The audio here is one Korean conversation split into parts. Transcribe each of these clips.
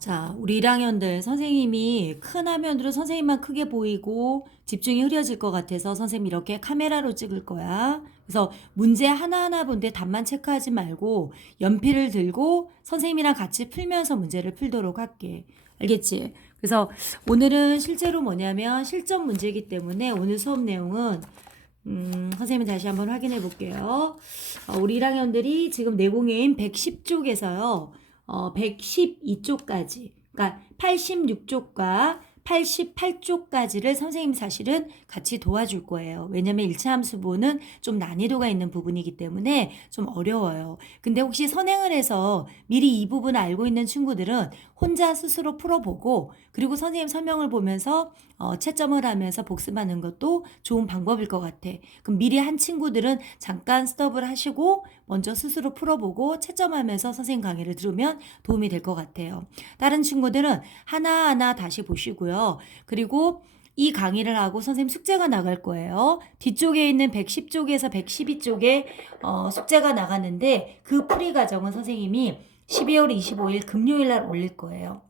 자, 우리 1학년들 선생님이 큰 화면으로 선생님만 크게 보이고 집중이 흐려질 것 같아서 선생님 이렇게 카메라로 찍을 거야. 그래서 문제 하나하나 본데 답만 체크하지 말고 연필을 들고 선생님이랑 같이 풀면서 문제를 풀도록 할게. 알겠지? 그래서 오늘은 실제로 뭐냐면 실전 문제이기 때문에 오늘 수업 내용은 선생님이 다시 한번 확인해 볼게요. 우리 1학년들이 지금 내공회인 110쪽에서요. 112쪽까지, 그러니까 86쪽과 88쪽까지를 선생님이 사실은 같이 도와줄 거예요. 왜냐면 1차 함수부는 좀 난이도가 있는 부분이기 때문에 좀 어려워요. 근데 혹시 선행을 해서 미리 이 부분을 알고 있는 친구들은 혼자 스스로 풀어보고 그리고 선생님 설명을 보면서 채점을 하면서 복습하는 것도 좋은 방법일 것 같아. 그럼 미리 한 친구들은 잠깐 스톱을 하시고 먼저 스스로 풀어보고 채점하면서 선생님 강의를 들으면 도움이 될 것 같아요. 다른 친구들은 하나하나 다시 보시고요. 그리고 이 강의를 하고 선생님 숙제가 나갈 거예요. 뒤쪽에 있는 110쪽에서 112쪽에 숙제가 나갔는데 그 풀이 과정은 선생님이 12월 25일 금요일 날 올릴 거예요.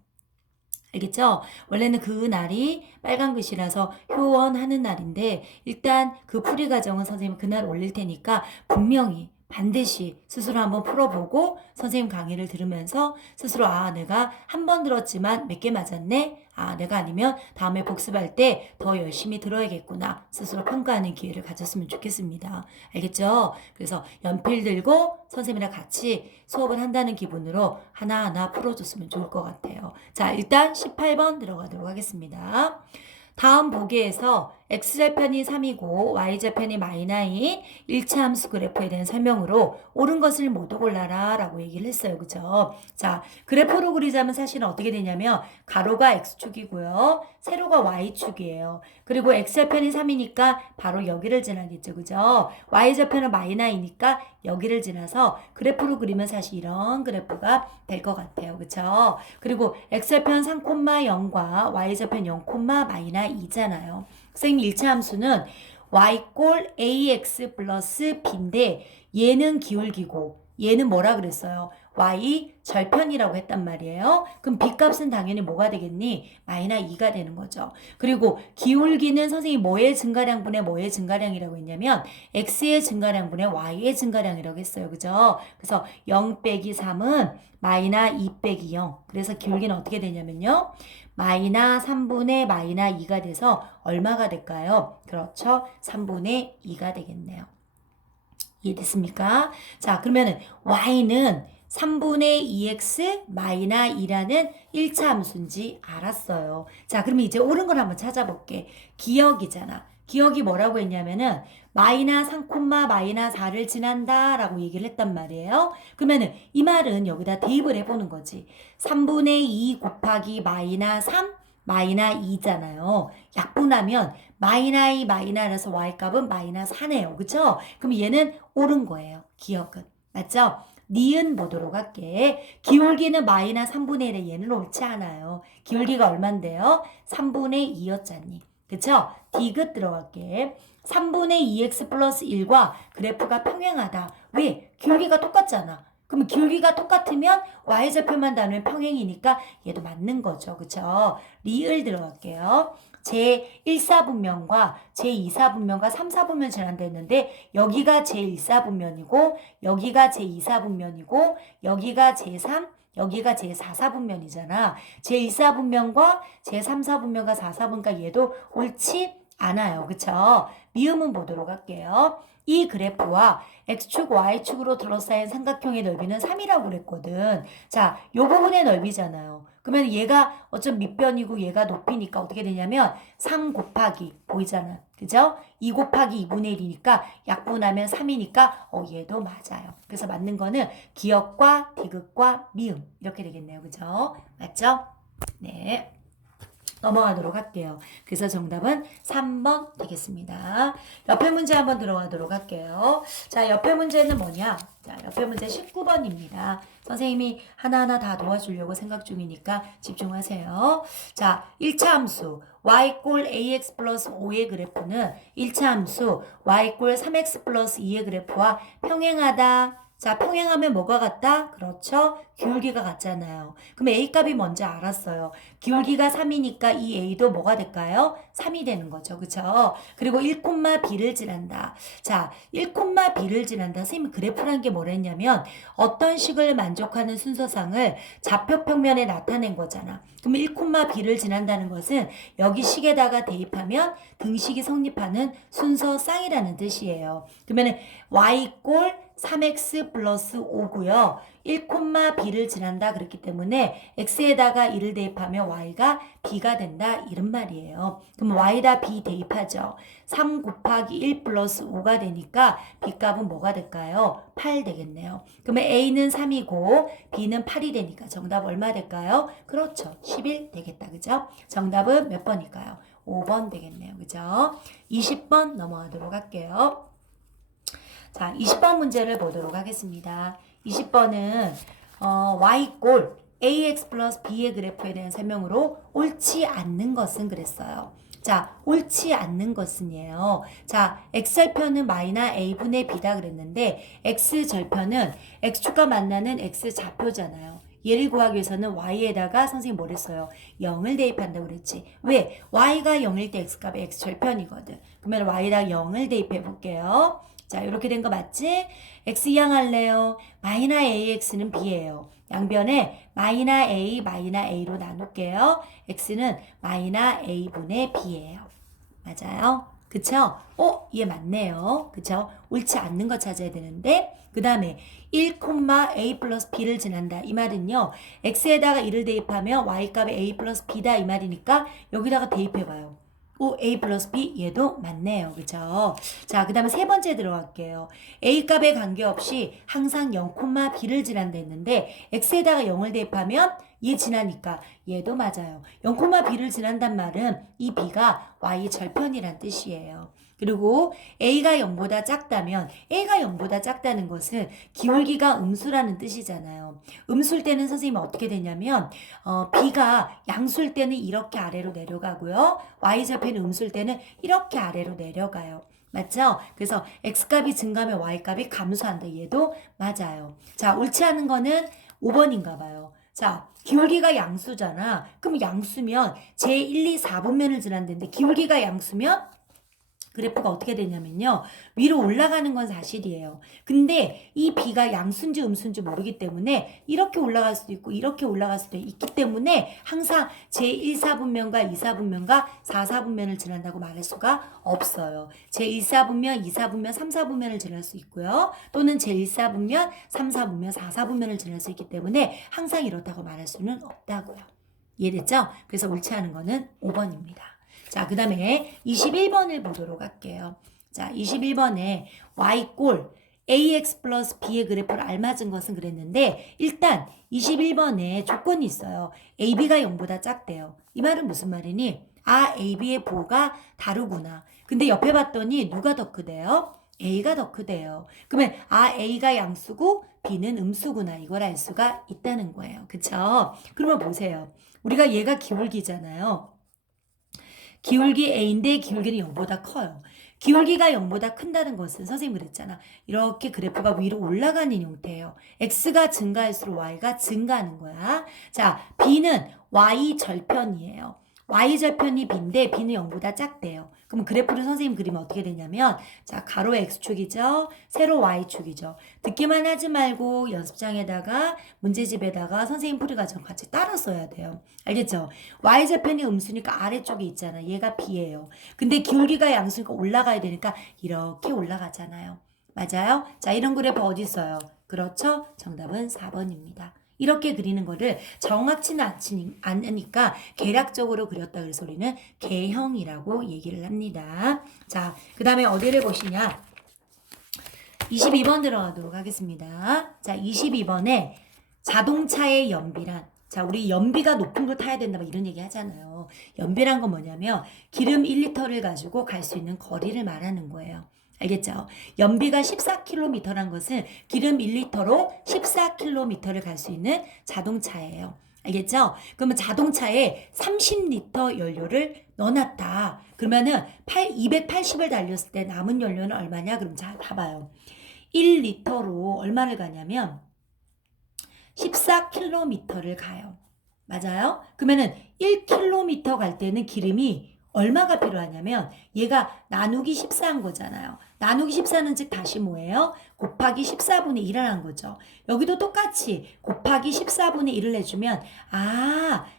알겠죠? 원래는 그 날이 빨간 글씨라서 효원하는 날인데 일단 그 풀이 과정은 선생님 그날 올릴 테니까 분명히 반드시 스스로 한번 풀어보고 선생님 강의를 들으면서 스스로 내가 한 번 들었지만 몇 개 맞았네? 내가 아니면 다음에 복습할 때 더 열심히 들어야겠구나. 스스로 평가하는 기회를 가졌으면 좋겠습니다. 알겠죠? 그래서 연필 들고 선생님이랑 같이 수업을 한다는 기분으로 하나하나 풀어줬으면 좋을 것 같아요. 자, 일단 18번 들어가도록 하겠습니다. 다음 보기에서 x좌편이 3이고 y좌편이 -인 1차 함수 그래프에 대한 설명으로 옳은 것을 모두 골라라 라고 얘기를 했어요. 그죠? 자, 그래프로 그리자면 사실은 어떻게 되냐면 가로가 x축이고요. 세로가 y축이에요. 그리고 x좌편이 3이니까 바로 여기를 지나겠죠. 그죠? y좌편은 -이니까 여기를 지나서 그래프로 그리면 사실 이런 그래프가 될 것 같아요. 그쵸? 그리고 x좌편 3,0과 y좌편 0,-2잖아요. 선생님 1차 함수는 y꼴 ax 플러스 b인데 얘는 기울기고 얘는 뭐라 그랬어요? y 절편이라고 했단 말이에요. 그럼 b 값은 당연히 뭐가 되겠니? -2가 되는 거죠. 그리고 기울기는 선생님이 뭐의 증가량분의 뭐의 증가량이라고 했냐면 x의 증가량분의 y의 증가량이라고 했어요. 그죠? 그래서 0 빼기 3은 -2 빼기 0. 그래서 기울기는 어떻게 되냐면요. -3분의 -2가 돼서 얼마가 될까요? 그렇죠. 3분의 2가 되겠네요. 이해됐습니까? 자, 그러면은 y는 3분의 2x -2라는 1차 함수인지 알았어요. 자, 그러면 이제 옳은 걸 한번 찾아볼게. 기억이잖아. 기억이 뭐라고 했냐면은 -3, -4를 지난다 라고 얘기를 했단 말이에요. 그러면은 이 말은 여기다 대입을 해보는 거지. 3분의 2 곱하기 -3 -2잖아요. 약분하면 -2 -라서 y값은 -4네요. 그쵸? 그럼 얘는 옳은 거예요. 기억은. 맞죠? 니은 보도록 할게. 기울기는 -3분의 1에 얘는 옳지 않아요. 기울기가 얼만데요? 3분의 2였잖니. 그쵸? 디귿 들어갈게. 3분의 2x 플러스 1과 그래프가 평행하다. 왜? 기울기가 똑같잖아. 그럼 기울기가 똑같으면 y좌표만 다르면 평행이니까 얘도 맞는 거죠. 그쵸? 리을 들어갈게요. 제1사분면과 제2사분면과 3사분면 지난다 했는데 여기가 제1사분면이고 여기가 제2사분면이고 여기가 제3 여기가 제4사분면이잖아. 제1사분면과 제3사분면과 4사분면과 얘도 옳지 않아요. 그쵸? 미음은 보도록 할게요. 이 그래프와 x축, y축으로 둘러싸인 삼각형의 넓이는 3이라고 그랬거든. 자, 요 부분의 넓이잖아요. 그러면 얘가 어쩜 밑변이고 얘가 높이니까 어떻게 되냐면 3 곱하기 보이잖아. 그죠? 2 곱하기 2분의 1이니까 약분하면 3이니까 얘도 맞아요. 그래서 맞는 거는 기역과 디귿과 미음 이렇게 되겠네요. 그죠? 맞죠? 네. 넘어가도록 할게요. 그래서 정답은 3번 되겠습니다. 옆에 문제 한번 들어가도록 할게요. 자, 옆에 문제는 뭐냐? 자, 옆에 문제 19번입니다. 선생님이 하나하나 다 도와주려고 생각 중이니까 집중하세요. 자, 1차 함수 y꼴 ax 플러스 5의 그래프는 1차 함수 y꼴 3x 플러스 2의 그래프와 평행하다. 자, 평행하면 뭐가 같다? 그렇죠. 기울기가 같잖아요. 그럼 A 값이 먼저 알았어요. 기울기가 3이니까 이 A도 뭐가 될까요? 3이 되는 거죠. 그쵸? 그리고 1,B를 지난다. 자, 1,B를 지난다. 선생님이 그래프란 게 뭐랬냐면 어떤 식을 만족하는 순서상을 좌표 평면에 나타낸 거잖아. 그러면 1,B를 지난다는 것은 여기 식에다가 대입하면 등식이 성립하는 순서쌍이라는 뜻이에요. 그러면 y 꼴 3x 플러스 5고요. 1,b를 지난다 그랬기 때문에 x에다가 1을 대입하면 y가 b가 된다 이런 말이에요. 그럼 y다 b 대입하죠. 3 곱하기 1 플러스 5가 되니까 b 값은 뭐가 될까요? 8 되겠네요. 그러면 a는 3이고 b는 8이 되니까 정답 얼마 될까요? 그렇죠. 11 되겠다. 그죠? 정답은 몇 번일까요? 5번 되겠네요. 그죠? 20번 넘어가도록 할게요. 자, 20번 문제를 보도록 하겠습니다. 20번은 y꼴 ax 플러스 b의 그래프에 대한 설명으로 옳지 않는 것은 그랬어요. 자, 옳지 않는 것은이에요. 자, x절편은 마이너스 a분의 b다 그랬는데 x절편은 x축과 만나는 x좌표잖아요. 얘를 구하기 위해서는 y에다가 선생님 뭐 했어요? 0을 대입한다고 그랬지. 왜? y가 0일 때 x값이 x절편이거든. 그러면 y에다 0을 대입해 볼게요. 자, 이렇게 된 거 맞지? x 이항할래요? 마이너스 ax는 b예요. 양변에 마이너스 a, 마이너스 a로 나눌게요. x는 마이너스 a분의 b예요. 맞아요? 그쵸? 얘 맞네요. 그쵸? 옳지 않는 거 찾아야 되는데 그 다음에 1, a 플러스 b를 지난다. 이 말은요. x에다가 1을 대입하면 y값이 a 플러스 b다. 이 말이니까 여기다가 대입해봐요. A 플러스 B 얘도 맞네요. 그죠? 자, 그 다음에 세 번째 들어갈게요. A 값에 관계없이 항상 0,B를 지난다 했는데 X에다가 0을 대입하면 얘 지나니까 얘도 맞아요. 0,B를 지난단 말은 이 B가 Y 절편이란 뜻이에요. 그리고 A가 0보다 작다면 A가 0보다 작다는 것은 기울기가 음수라는 뜻이잖아요. 음수일 때는 선생님이 어떻게 되냐면 B가 양수일 때는 이렇게 아래로 내려가고요. Y좌표는 음수일 때는 이렇게 아래로 내려가요. 맞죠? 그래서 X값이 증가하면 Y값이 감소한다. 얘도 맞아요. 자, 옳지 않은 거는 5번인가 봐요. 자, 기울기가 양수잖아. 그럼 양수면 제1, 2, 4분면을 지난다는데 기울기가 양수면 그래프가 어떻게 되냐면요. 위로 올라가는 건 사실이에요. 근데 이 B가 양수인지 음수인지 모르기 때문에 이렇게 올라갈 수도 있고 이렇게 올라갈 수도 있기 때문에 항상 제1사분면과 2사분면과 4사분면을 지난다고 말할 수가 없어요. 제1사분면, 2사분면, 3사분면을 지날 수 있고요. 또는 제1사분면, 3사분면, 4사분면을 지날 수 있기 때문에 항상 이렇다고 말할 수는 없다고요. 이해됐죠? 그래서 옳지 않은 거는 5번입니다. 자, 그 다음에 21번을 보도록 할게요. 자, 21번에 y꼴 ax 플러스 b의 그래프를 알맞은 것은 그랬는데 일단 21번에 조건이 있어요. ab가 0보다 작대요. 이 말은 무슨 말이니? 아, ab의 보가 다르구나. 근데 옆에 봤더니 누가 더 크대요? a가 더 크대요. 그러면 아, a가 양수고 b는 음수구나. 이걸 알 수가 있다는 거예요. 그쵸? 그러면 보세요. 우리가 얘가 기울기잖아요. 기울기 A인데 기울기는 0보다 커요. 기울기가 0보다 큰다는 것은 선생님 그랬잖아. 이렇게 그래프가 위로 올라가는 형태예요. X가 증가할수록 Y가 증가하는 거야. 자, B는 Y 절편이에요. Y절편이 B인데 B는 0보다 작대요. 그럼 그래프를 선생님 그리면 어떻게 되냐면 자, 가로 X축이죠. 세로 Y축이죠. 듣기만 하지 말고 연습장에다가 문제집에다가 선생님 풀이 과정 같이 따라 써야 돼요. 알겠죠? Y절편이 음수니까 아래쪽에 있잖아. 얘가 B예요. 근데 기울기가 양수니까 올라가야 되니까 이렇게 올라가잖아요. 맞아요? 자, 이런 그래프 어디 있어요? 그렇죠? 정답은 4번입니다. 이렇게 그리는 거를 정확치는 않으니까 계략적으로 그렸다 그래서 우리는 개형이라고 얘기를 합니다. 자, 그 다음에 어디를 보시냐? 22번 들어가도록 하겠습니다. 자, 22번에 자동차의 연비란 자, 우리 연비가 높은 걸 타야 된다 막 이런 얘기 하잖아요. 연비란 건 뭐냐면 기름 1리터를 가지고 갈 수 있는 거리를 말하는 거예요. 알겠죠? 연비가 14km란 것은 기름 1리터로 14km를 갈 수 있는 자동차예요. 알겠죠? 그러면 자동차에 30리터 연료를 넣어놨다. 그러면은 280을 달렸을 때 남은 연료는 얼마냐? 그럼 자, 봐봐요. 1리터로 얼마를 가냐면 14km를 가요. 맞아요? 그러면은 1km 갈 때는 기름이 얼마가 필요하냐면 얘가 나누기 14한 거잖아요. 나누기 14는 즉 다시 뭐예요? 곱하기 14분의 1을 한 거죠. 여기도 똑같이 곱하기 14분의 1을 해주면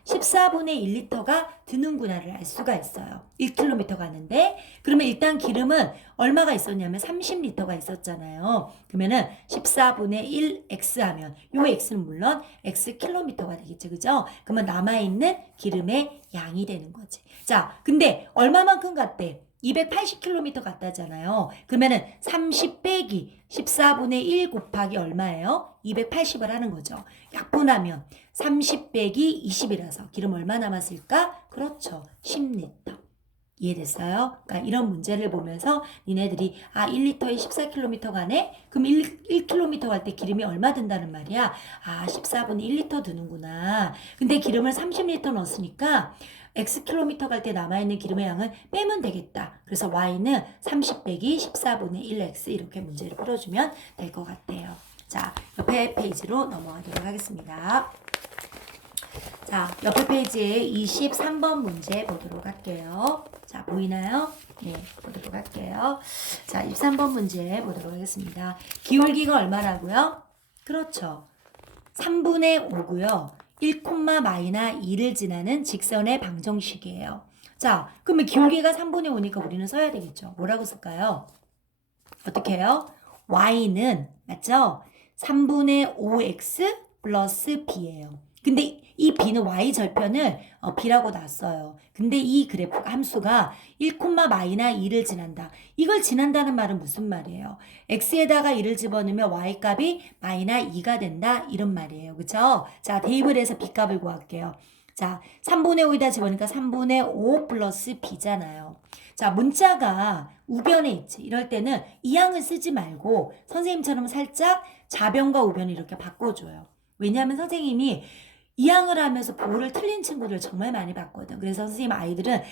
14분의 1리터가 드는구나를 알 수가 있어요. 1km 가는데 그러면 일단 기름은 얼마가 있었냐면 30리터가 있었잖아요. 그러면은 14분의 1 x 하면 요 x는 물론 x킬로미터가 되겠죠. 그죠? 그러면 남아있는 기름의 양이 되는 거지. 자, 근데 얼마만큼 갔대? 280km 갔다잖아요. 그러면은 30 빼기 14분의 1 곱하기 얼마예요? 280을 하는 거죠. 약분하면 30 빼기 20이라서 기름 얼마 남았을까? 그렇죠. 10리터. 이해됐어요? 그러니까 이런 문제를 보면서 니네들이 1리터에 14km 가네? 그럼 1km 갈 때 기름이 얼마 든다는 말이야? 14분의 1리터 드는구나. 근데 기름을 30리터 넣었으니까 X킬로미터 갈 때 남아있는 기름의 양을 빼면 되겠다. 그래서 Y는 30 빼기 14분의 1X 이렇게 문제를 풀어주면 될 것 같아요. 자, 옆에 페이지로 넘어가도록 하겠습니다. 자, 옆에 페이지에 23번 문제 보도록 할게요. 자, 보이나요? 네, 보도록 할게요. 자, 23번 문제 보도록 하겠습니다. 기울기가 얼마라고요? 그렇죠. 3분의 5고요. 1,-2를 지나는 직선의 방정식이에요. 자, 그러면 기울기가 3분의 5니까 우리는 써야 되겠죠. 뭐라고 쓸까요? 어떻게 해요? y는 맞죠? 3분의 5x 플러스 b예요. 근데 이 b는 y 절편을 b라고 놨어요. 근데 이 그래프 함수가 1,-2를 지난다. 이걸 지난다는 말은 무슨 말이에요? x에다가 2를 집어넣으면 y 값이 -2가 된다. 이런 말이에요. 그쵸? 자, 대입을 해서 b 값을 구할게요. 자, 3분의 5에다 집어넣으니까 3분의 5 플러스 b잖아요. 자, 문자가 우변에 있지. 이럴 때는 이항을 쓰지 말고 선생님처럼 살짝 좌변과 우변을 이렇게 바꿔줘요. 왜냐하면 선생님이 이항을 하면서 보호를 틀린 친구들 정말 많이 봤거든. 그래서 선생님 아이들은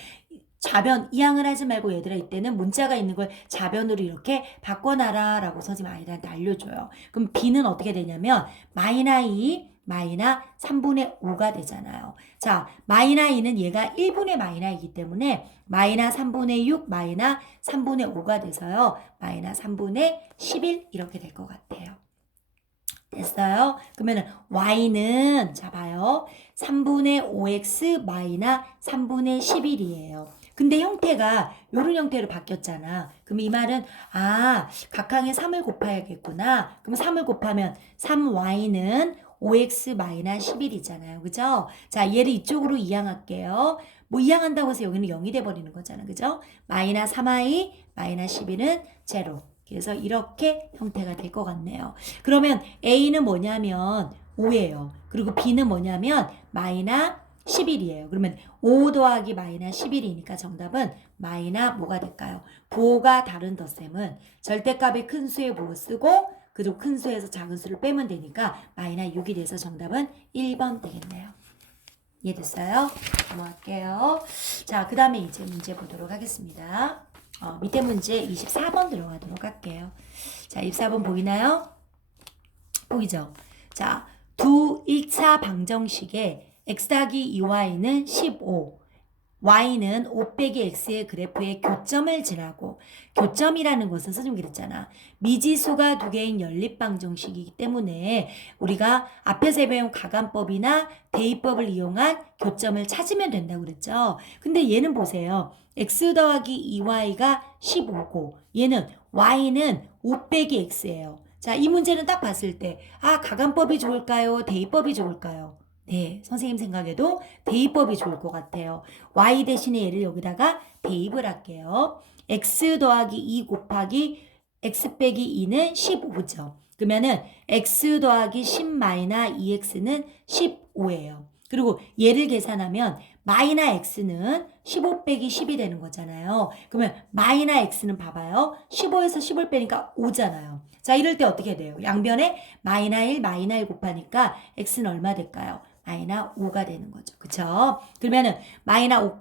좌변, 이항을 하지 말고 얘들아 이때는 문자가 있는 걸 좌변으로 이렇게 바꿔놔라 라고 선생님 아이들한테 알려줘요. 그럼 b는 어떻게 되냐면 -2 마이너 3분의 5가 되잖아요. 자, -2는 얘가 1분의 -이기 때문에 -3분의 6 마이너 3분의 5가 돼서요. -3분의 11 이렇게 될 것 같아요. 됐어요? 그러면은 y는 자 봐요. 3분의 5x 마이너 3분의 11이에요. 근데 형태가 이런 형태로 바뀌었잖아. 그럼 이 말은 각항에 3을 곱해야겠구나. 그럼 3을 곱하면 3y는 5x 마이너 11이잖아요. 그죠? 자, 얘를 이쪽으로 이항할게요. 뭐 이항한다고 해서 여기는 0이 돼버리는 거잖아. 그죠? 마이너 3y 마이너 11은 제로. 그래서 이렇게 형태가 될 것 같네요. 그러면 A는 뭐냐면 5예요. 그리고 B는 뭐냐면 마이너 11이에요. 그러면 5 더하기 마이너 11이니까 정답은 마이너 뭐가 될까요? 부호가 다른 덧셈은 절대값의 큰 수의 부호 쓰고 그리고 큰 수에서 작은 수를 빼면 되니까 마이너 6이 돼서 정답은 1번 되겠네요. 이해됐어요? 넘어갈게요. 자, 그 다음에 이제 문제 보도록 하겠습니다. 밑에 문제 24번 들어가도록 할게요. 자, 24번 보이나요? 보이죠? 자, 두 1차 방정식에 x 더하기 2y는 15, y는 5 빼기 x의 그래프의 교점을 지나고, 교점이라는 것은 선생님 그랬잖아. 미지수가 두 개인 연립방정식이기 때문에 우리가 앞에서 배운 가감법이나 대입법을 이용한 교점을 찾으면 된다고 그랬죠. 근데 얘는 보세요. x 더하기 2y가 15고 얘는 y는 5 빼기 x예요. 자, 이 문제는 딱 봤을 때 가감법이 좋을까요? 대입법이 좋을까요? 네, 선생님 생각에도 대입법이 좋을 것 같아요. y 대신에 얘를 여기다가 대입을 할게요. x 더하기 2 곱하기 x 빼기 2는 15죠. 그러면은 x 더하기 10 마이너 2x는 15예요. 그리고 얘를 계산하면 마이너 x는 15 빼기 10이 되는 거잖아요. 그러면 마이너 x는 봐봐요. 15에서 10을 빼니까 5잖아요. 자, 이럴 때 어떻게 돼요? 양변에 마이너 1, 마이너 1 곱하니까 x는 얼마 될까요? 마이너 5가 되는 거죠. 그쵸? 그러면은 마이너 5,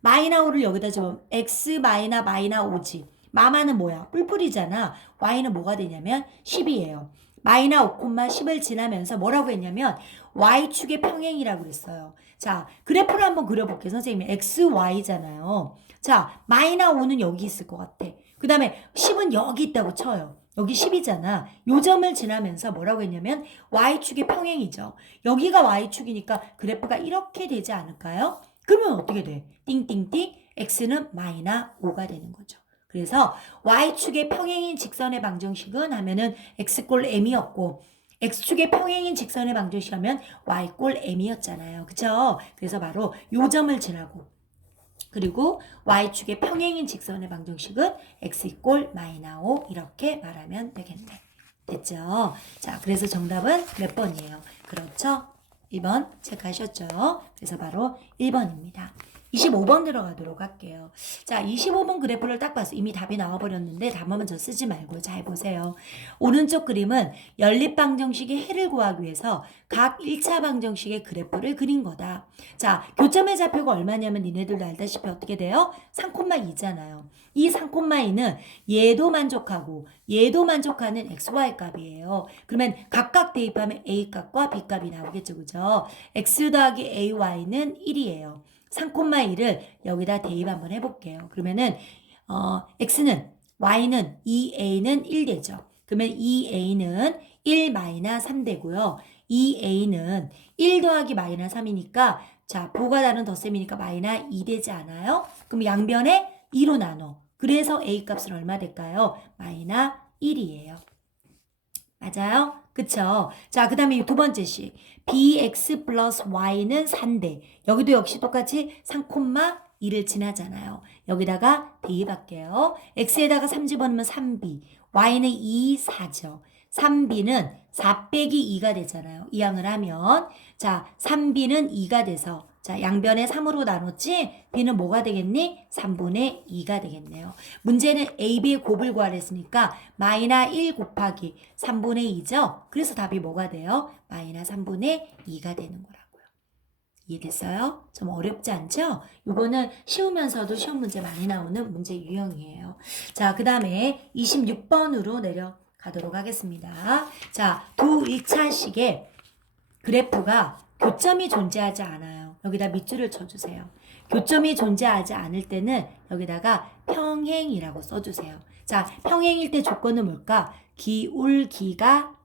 마이너 5를 여기다 집으면 x 마이너 5지. 마마는 뭐야? 뿔뿔이잖아. y는 뭐가 되냐면 10이에요. 마이너스 5,10을 지나면서 뭐라고 했냐면 y축의 평행이라고 그랬어요. 자, 그래프를 한번 그려볼게요. 선생님이 xy잖아요. 자, 마이너스 5는 여기 있을 것 같아. 그 다음에 10은 여기 있다고 쳐요. 여기 10이잖아. 요 점을 지나면서 뭐라고 했냐면 y축의 평행이죠. 여기가 y축이니까 그래프가 이렇게 되지 않을까요? 그러면 어떻게 돼? 띵띵띵 x는 마이너스 5가 되는 거죠. 그래서 y축의 평행인 직선의 방정식은 하면은 x꼴 m이었고 x축의 평행인 직선의 방정식 하면 y꼴 m이었잖아요. 그쵸? 그래서 바로 요 점을 지나고 그리고 y축의 평행인 직선의 방정식은 x 이꼴 마이너스 5 이렇게 말하면 되겠네. 됐죠? 자, 그래서 정답은 몇 번이에요? 그렇죠? 1번 체크하셨죠? 그래서 바로 1번입니다. 25번 들어가도록 할게요. 자, 25번 그래프를 딱 봐서 이미 답이 나와버렸는데 답 먼저 쓰지 말고 잘 보세요. 오른쪽 그림은 연립방정식의 해를 구하기 위해서 각 1차 방정식의 그래프를 그린 거다. 자, 교점의 좌표가 얼마냐면 니네들도 알다시피 어떻게 돼요? 3,2잖아요. 이 3,2는 얘도 만족하고 얘도 만족하는 xy 값이에요. 그러면 각각 대입하면 a 값과 b 값이 나오겠죠. 그죠? x 더하기 ay는 1이에요. 3,1을 여기다 대입 한번 해볼게요. 그러면은 x는 y는 2a는 1 되죠. 그러면 2a는 1 마이너스 3 되고요. 2a는 1 더하기 마이너스 3이니까 자 보가 다른 덧셈이니까 마이너스 2 되지 않아요? 그럼 양변에 2로 나눠. 그래서 a 값은 얼마 될까요? 마이너스 1이에요. 맞아요? 그쵸? 자, 그 다음에 두 번째 식. bx 플러스 y는 4인데 여기도 역시 똑같이 3,2를 지나잖아요. 여기다가 대입할게요. x에다가 3 집어넣으면 3b, y는 2, 4죠. 3b는 4 빼기 2가 되잖아요. 이항을 하면 자 3b는 2가 돼서 자 양변에 3으로 나눴지? b는 뭐가 되겠니? 3분의 2가 되겠네요. 문제는 a, b의 곱을 구하랬으니까 마이너스 1 곱하기 3분의 2죠? 그래서 답이 뭐가 돼요? 마이너스 3분의 2가 되는 거라고요. 이해됐어요? 좀 어렵지 않죠? 이거는 쉬우면서도 시험 문제 많이 나오는 문제 유형이에요. 자, 그 다음에 26번으로 내려가도록 하겠습니다. 자, 두 1차식의 그래프가 교점이 존재하지 않아요. 여기다 밑줄을 쳐주세요. 교점이 존재하지 않을 때는 여기다가 평행이라고 써주세요. 자, 평행일 때 조건은 뭘까? 기울기가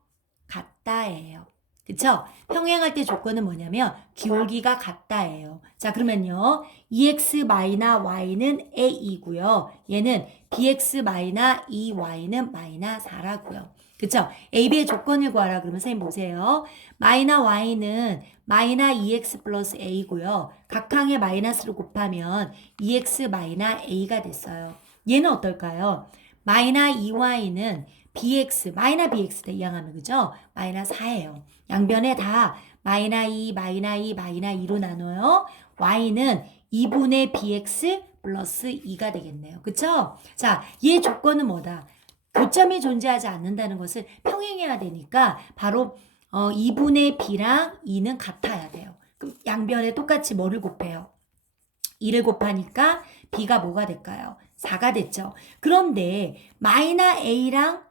같다예요. 그쵸? 평행할 때 조건은 뭐냐면 기울기가 같다예요. 자, 그러면요. 2x-y는 a이고요. 얘는 bx-2y는 마이너스 4라고요. 그쵸? a, b의 조건을 구하라 그러면 선생님 보세요. 마이너스 y는 마이너스 2x 플러스 a고요. 각항에 마이너스를 곱하면 2x 마이너스 a가 됐어요. 얘는 어떨까요? 마이너스 2y는 bx, 마이너스 bx 대 이항하면 그죠? 마이너스 4예요. 양변에 다 마이너스 2, 마이너스 2, 마이너스 2로 나눠요. y는 2분의 bx 플러스 2가 되겠네요. 그쵸? 자, 얘 조건은 뭐다? 교점이 존재하지 않는다는 것을 평행해야 되니까 바로 2분의 b랑 2는 같아야 돼요. 그럼 양변에 똑같이 뭐를 곱해요? 2를 곱하니까 b가 뭐가 될까요? 4가 됐죠. 그런데 마이너스 a랑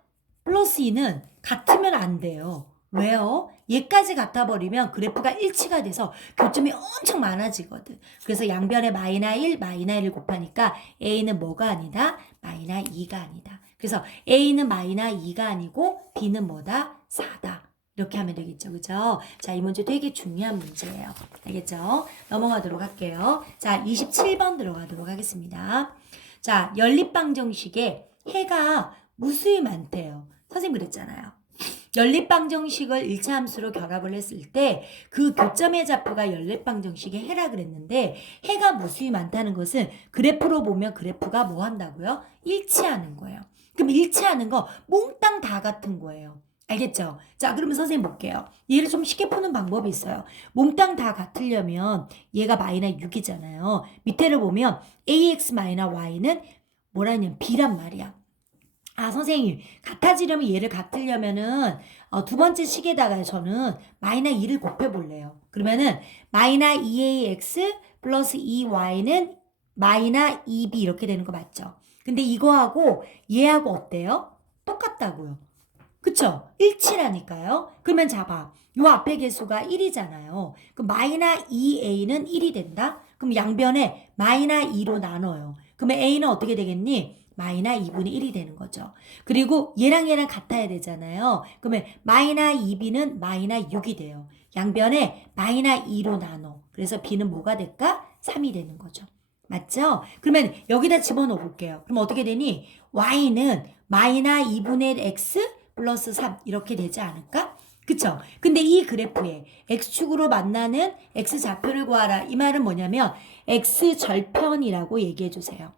플러스 2는 같으면 안 돼요. 왜요? 얘까지 같아버리면 그래프가 일치가 돼서 교점이 엄청 많아지거든. 그래서 양변에 마이너스 1, 마이너스 1을 곱하니까 a는 뭐가 아니다? 마이너스 2가 아니다. 그래서 a는 마이너스 2가 아니고 b는 뭐다? 4다. 이렇게 하면 되겠죠. 그죠? 자, 이 문제 되게 중요한 문제예요. 알겠죠? 넘어가도록 할게요. 자, 27번 들어가도록 하겠습니다. 자, 연립방정식에 해가 무수히 많대요. 선생님 그랬잖아요. 연립방정식을 1차 함수로 결합을 했을 때 그 교점의 좌표가 연립방정식의 해라 그랬는데 해가 무수히 많다는 것은 그래프로 보면 그래프가 뭐 한다고요? 일치하는 거예요. 그럼 일치하는 거 몽땅 다 같은 거예요. 알겠죠? 자, 그러면 선생님 볼게요. 얘를 좀 쉽게 푸는 방법이 있어요. 몽땅 다 같으려면 얘가 마이너스 6이잖아요. 밑에를 보면 ax-y는 뭐라 했냐면 b란 말이야. 아, 선생님, 같아지려면 얘를 같으려면은 두 번째 식에다가 저는 마이너스 2를 곱해볼래요. 그러면은 마이너스 2ax 플러스 2y는 마이너스 2b 이렇게 되는 거 맞죠? 근데 이거하고 얘하고 어때요? 똑같다고요. 그쵸? 일치라니까요. 그러면 잡아. 요 앞에 개수가 1이잖아요. 그럼 마이너 2a는 1이 된다? 그럼 양변에 마이너 2로 나눠요. 그러면 a는 어떻게 되겠니? 마이너 2분의 1이 되는 거죠. 그리고 얘랑 같아야 되잖아요. 그러면 마이너 2b는 마이너 6이 돼요. 양변에 마이너 2로 나눠. 그래서 b는 뭐가 될까? 3이 되는 거죠. 맞죠? 그러면 여기다 집어넣어 볼게요. 그럼 어떻게 되니? y는 마이너 2분의 x 플러스 3 이렇게 되지 않을까? 그쵸? 근데 이 그래프에 x축으로 만나는 x좌표를 구하라. 이 말은 뭐냐면 x절편이라고 얘기해 주세요.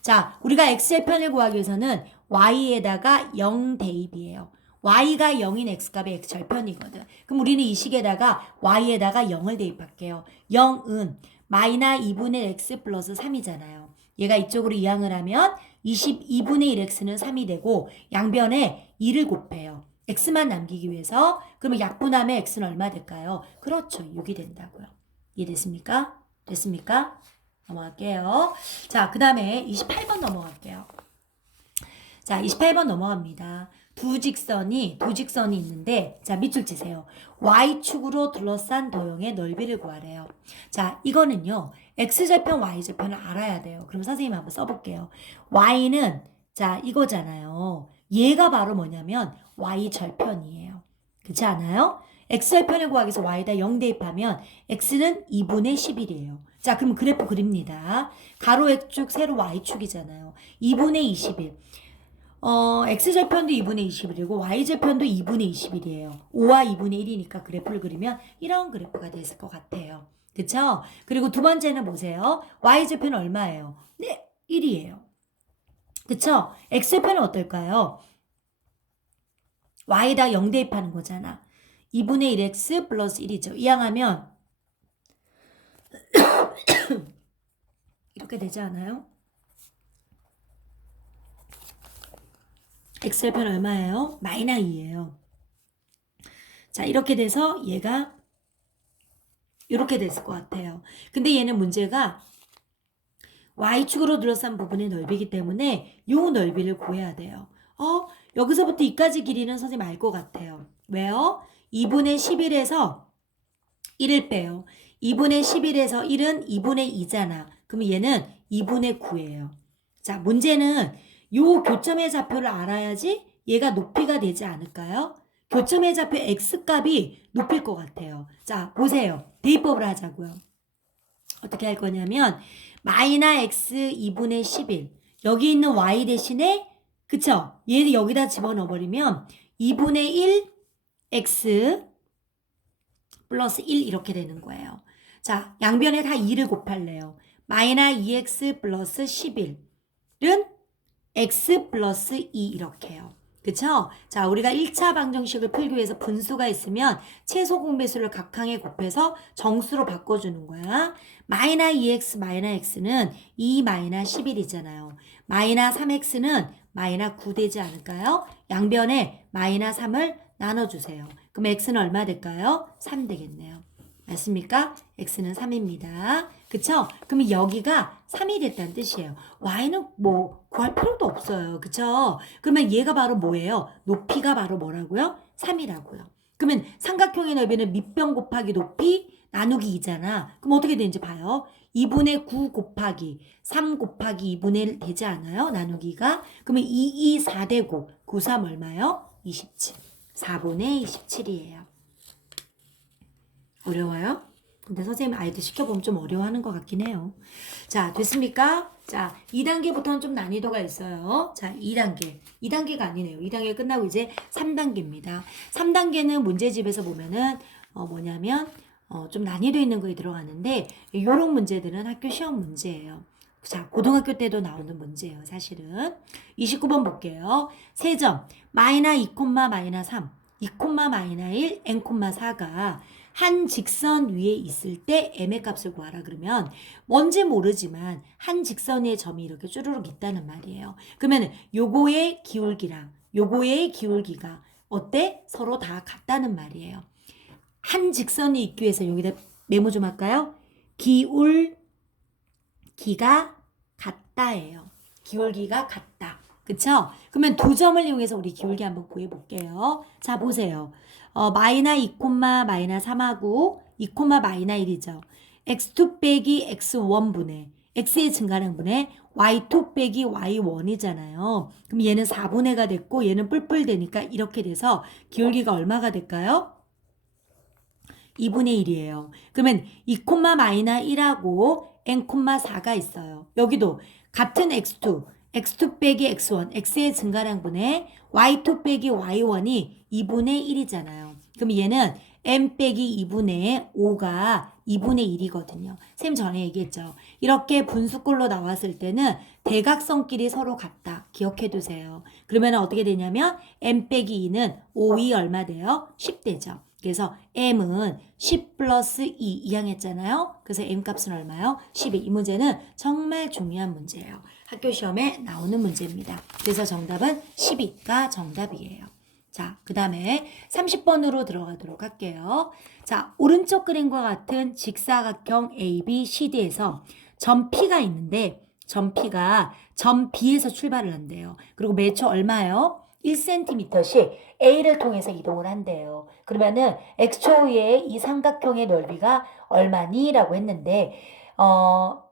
자, 우리가 x절편을 구하기 위해서는 y에다가 0 대입이에요. y가 0인 x값의 x절편이거든. 그럼 우리는 이 식에다가 y에다가 0을 대입할게요. 0은 마이너 2분의 x 플러스 3이잖아요. 얘가 이쪽으로 이항을 하면 22분의 1x는 3이 되고 양변에 2를 곱해요. x만 남기기 위해서. 그러면 약분하면 x는 얼마 될까요? 그렇죠. 6이 된다고요. 이해됐습니까? 됐습니까? 넘어갈게요. 자, 그 다음에 28번 넘어갈게요. 자, 28번 넘어갑니다. 두 직선이 있는데, 자, 밑줄 치세요. y축으로 둘러싼 도형의 넓이를 구하래요. 자, 이거는요, x절편, y절편을 알아야 돼요. 그럼 선생님 한번 써볼게요. y는, 자, 이거잖아요. 얘가 바로 뭐냐면, y절편이에요. 그렇지 않아요? x절편을 구하기 위해서 y에다 0 대입하면, x는 2분의 11이에요. 자, 그럼 그래프 그립니다. 가로 x축, 세로 y축이잖아요. 2분의 21. x절편도 2분의 21이고 y절편도 2분의 21이에요. 5와 2분의 1이니까 그래프를 그리면 이런 그래프가 됐을 것 같아요. 그쵸? 그리고 두 번째는 보세요. y절편은 얼마예요? 네, 1이에요. 그쵸? x절편은 어떨까요? y에다 0 대입하는 거잖아. 2분의 1x 플러스 1이죠. 이항하면 이렇게 되지 않아요? x절편 얼마예요? 마이너 2예요. 자, 이렇게 돼서 얘가 이렇게 됐을 것 같아요. 근데 얘는 문제가 y축으로 둘러싼 부분의 넓이기 때문에 요 넓이를 구해야 돼요. 여기서부터 이까지 길이는 선생님 알 것 같아요. 왜요? 2분의 11에서 1을 빼요. 2분의 11에서 1은 2분의 2잖아. 그러면 얘는 2분의 9예요. 자, 문제는 요 교점의 좌표를 알아야지 얘가 높이가 되지 않을까요? 교점의 좌표 x값이 높일 것 같아요. 자, 보세요. 대입법을 하자고요. 어떻게 할 거냐면 마이너 x 2분의 11 여기 있는 y 대신에 그쵸? 얘를 여기다 집어넣어버리면 2분의 1 x 플러스 1 이렇게 되는 거예요. 자, 양변에 다 2를 곱할래요. 마이너 2x 플러스 11은 x 플러스 2 이렇게요. 그쵸? 자, 우리가 1차 방정식을 풀기 위해서 분수가 있으면 최소 공배수를 각항에 곱해서 정수로 바꿔주는 거야. 마이너 2x 마이너 x는 2 마이너 11이잖아요. 마이너 3x는 마이너 9 되지 않을까요? 양변에 마이너 3을 나눠주세요. 그럼 x는 얼마 될까요? 3 되겠네요. 맞습니까? x는 3입니다. 그쵸? 그러면 여기가 3이 됐다는 뜻이에요. y는 뭐 구할 필요도 없어요. 그쵸? 그러면 얘가 바로 뭐예요? 높이가 바로 뭐라고요? 3이라고요. 그러면 삼각형의 넓이는 밑변 곱하기 높이 나누기 2잖아. 그럼 어떻게 되는지 봐요. 2분의 9 곱하기 3 곱하기 2분의 1 되지 않아요? 나누기가. 그러면 2, 2, 4 되고 9, 3 얼마요? 27. 4분의 27이에요. 어려워요? 근데 선생님 아이들 시켜보면 좀 어려워하는 것 같긴 해요. 자, 됐습니까? 자, 2단계부터는 좀 난이도가 있어요. 자, 2단계. 2단계가 아니네요. 2단계 끝나고 이제 3단계입니다. 3단계는 문제집에서 보면은 뭐냐면 좀 난이도 있는 거에 들어가는데 이런 문제들은 학교 시험 문제예요. 자, 고등학교 때도 나오는 문제예요. 사실은. 29번 볼게요. 세점 마이너 2, 마이너 3, 2, 마이너 1, n, 4가 한 직선 위에 있을 때 m의 값을 구하라 그러면 뭔지 모르지만 한 직선 위에 점이 이렇게 쭈루룩 있다는 말이에요. 그러면 요거의 기울기랑 요거의 기울기가 어때? 서로 다 같다는 말이에요. 한 직선이 있기 위해서 여기다 메모 좀 할까요? 기울기가 같다예요. 기울기가 같다. 그쵸? 그러면 두 점을 이용해서 우리 기울기 한번 구해볼게요. 자, 보세요. 마이너 2, 마이너 3하고 2, 마이너 1이죠. x2 빼기 x1분의 x의 증가량분의 y2 빼기 y1이잖아요. 그럼 얘는 4분의가 됐고 얘는 뿔뿔 되니까 이렇게 돼서 기울기가 얼마가 될까요? 2분의 1이에요. 그러면 2, 마이너 1하고 n, 4가 있어요. 여기도 같은 x2 빼기 x1, x의 증가량분의 y2 빼기 y1이 2분의 1이잖아요. 그럼 얘는 m 빼기 2분의 5가 2분의 1이거든요. 쌤 전에 얘기했죠. 이렇게 분수꼴로 나왔을 때는 대각선끼리 서로 같다. 기억해 두세요. 그러면 어떻게 되냐면 m 빼기 2는 5이 얼마 돼요? 10 되죠. 그래서 m은 10 플러스 2 이항했잖아요. 그래서 m 값은 얼마요? 12. 이 문제는 정말 중요한 문제예요. 학교 시험에 나오는 문제입니다. 그래서 정답은 12가 정답이에요. 자, 그 다음에 30번으로 들어가도록 할게요. 자, 오른쪽 그림과 같은 직사각형 ABCD에서 점 P가 있는데 점 P가 점 B에서 출발을 한대요. 그리고 매초 얼마요? 1cm씩 A를 통해서 이동을 한대요. 그러면은 x초의 이 삼각형의 넓이가 얼마니? 라고 했는데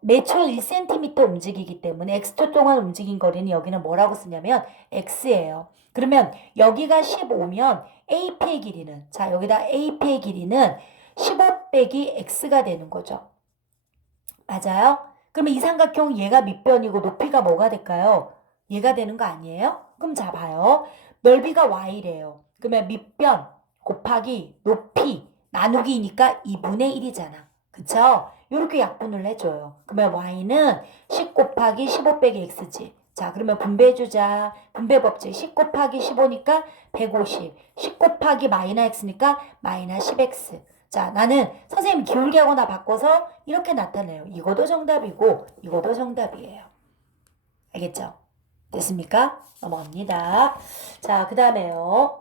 매초 1cm 움직이기 때문에 x초 동안 움직인 거리는 여기는 뭐라고 쓰냐면 x예요. 그러면 여기가 15면 AP의 길이는 자 여기다 AP의 길이는 15 빼기 x가 되는 거죠. 맞아요? 그러면 이 삼각형 얘가 밑변이고 높이가 뭐가 될까요? 얘가 되는 거 아니에요? 그럼 자 봐요. 넓이가 y래요. 그러면 밑변 곱하기 높이 나누기니까 2분의 1이잖아. 그쵸? 이렇게 약분을 해줘요. 그러면 y는 10 곱하기 15 빼기 x지. 자 그러면 분배해주자. 분배법칙 10 곱하기 15니까 150. 10 곱하기 마이너 x니까 마이너 10x. 자 나는 선생님 기울기하고나 바꿔서 이렇게 나타내요. 이것도 정답이고 이것도 정답이에요. 알겠죠? 됐습니까? 넘어갑니다. 자, 그 다음에요.